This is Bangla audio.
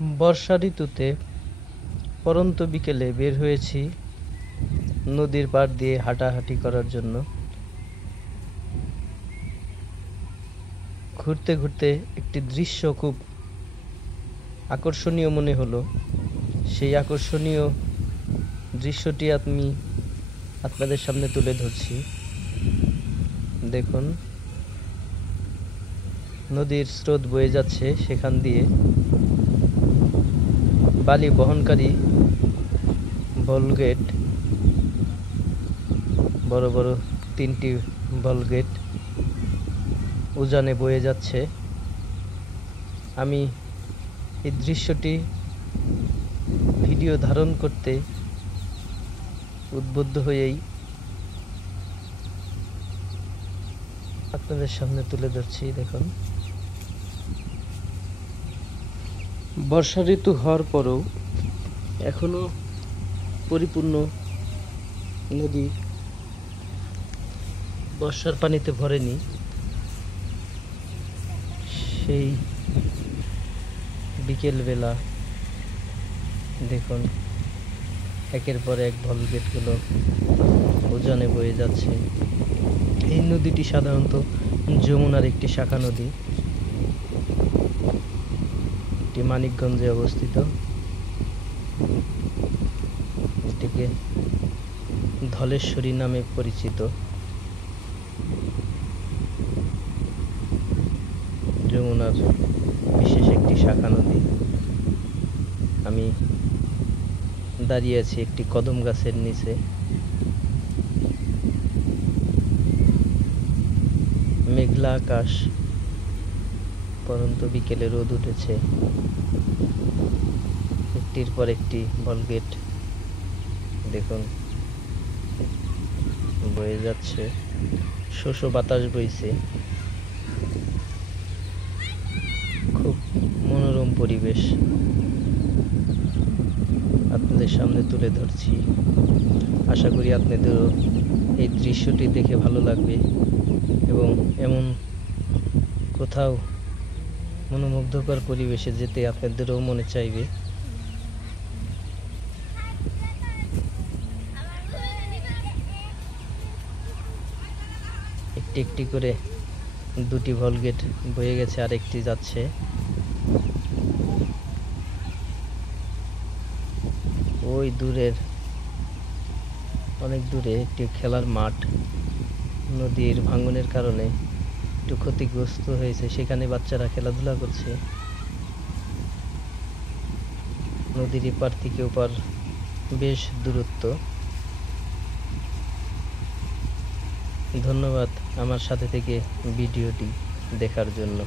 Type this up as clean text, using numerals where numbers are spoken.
বর্ষা ঋতুতে পড়ন্ত বিকেলে বের হয়েছি নদীর পাড় দিয়ে হাঁটাহাঁটি করার জন্য। ঘুরতে ঘুরতে একটি দৃশ্য খুব আকর্ষণীয় মনে হলো। সেই আকর্ষণীয় দৃশ্যটি আমি আপনাদের সামনে তুলে ধরছি। দেখুন, নদীর স্রোত বয়ে যাচ্ছে, সেখান দিয়ে বালি বহনকারী ভলগেট, বড় বড় 3টি ভলগেট উজানে বয়ে যাচ্ছে। আমি এই দৃশ্যটি ভিডিও ধারণ করতে উদ্বুদ্ধ হয়েই আপনাদের সামনে তুলে ধরছি। দেখুন, বর্ষা ঋতু হওয়ার পরও এখনো পরিপূর্ণ নদী বর্ষার পানিতে ভরেনি। সেই বিকেলবেলা দেখুন, একের পর এক ভলগেটগুলো উজানে বয়ে যাচ্ছে। এই নদীটি সাধারণত যমুনার একটি শাখা নদী, এটি মানিকগঞ্জে অবস্থিত। এটিকে ধলেশ্বরী নামে পরিচিত। যমুনার বিশেষ একটি শাখা নদী। আমি দাঁড়িয়ে আছি একটি কদম গাছের নিচে। মেঘলা আকাশ, পরন্ত বিকেলে রোদ উঠেছে। একটির পর একটি ভলগেট দেখুন বয়ে যাচ্ছে। শোষো বাতাস বইছে। খুব মনোরম পরিবেশ আপনাদের সামনে তুলে ধরছি। আশা করি আপনাদেরও এই দৃশ্যটি দেখে ভালো লাগবে এবং এমন কোথাও মনোমুগ্ধকর পরিবেশে যেতে আপনাদেরও মনে চাইবে। একটি একটি করে 2টি ভলগেট বয়ে গেছে, আরেকটি যাচ্ছে। ওই দূরের অনেক দূরে একটি খেলার মাঠ নদীর ভাঙনের কারণে একটু ক্ষতিগ্রস্ত হয়েছে, সেখানে বাচ্চারা খেলাধুলা করছে। নদীর এপার থেকে ওপার বেশ দূরত্ব। ধন্যবাদ আমার সাথে থেকে ভিডিওটি দেখার জন্য।